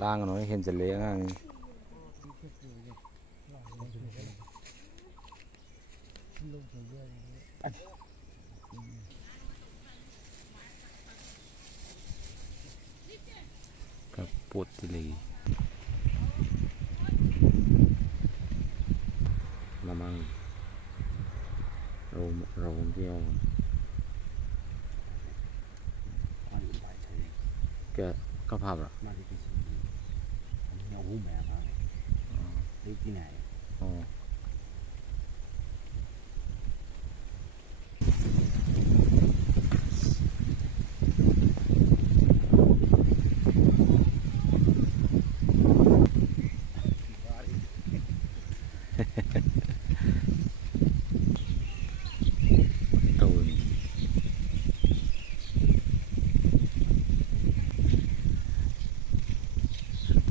ล่างน้อยเห็นจะเลี้ยงอ่ะกับปวดทีเลยละมังเราเที่ยวก็ภาพหรอมาที่นี่เอาหูแม่มาได้ที่ไหน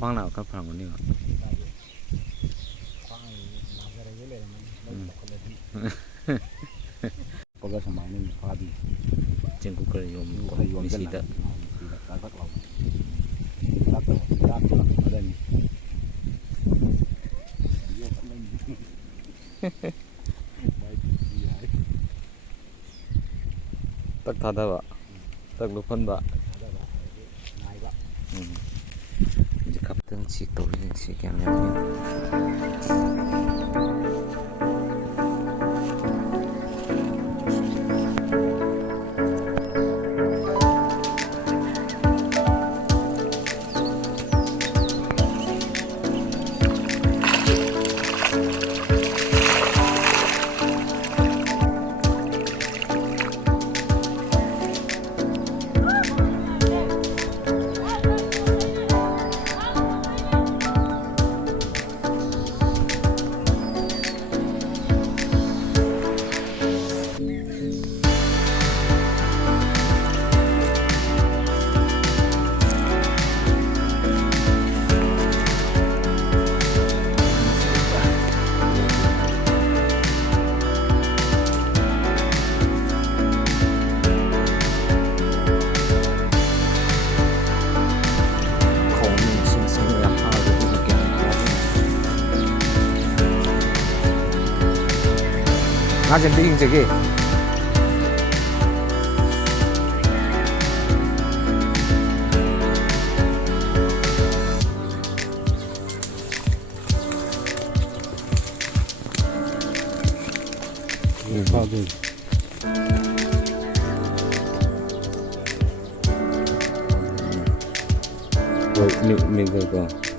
ฟังหนาวครับฟังวันนี้ก่อนก็จะสมัยนี้พอดีจึงกูเคยยมมีสีเด้อการพัดออกรับตัวรับตัวอะไรนี่ตักทานได้ปะตักลูกพันบะจะขับตั้งสีตัวนี้สีแก้มเนี่ยArgentina 저기 파도 뭐 미국어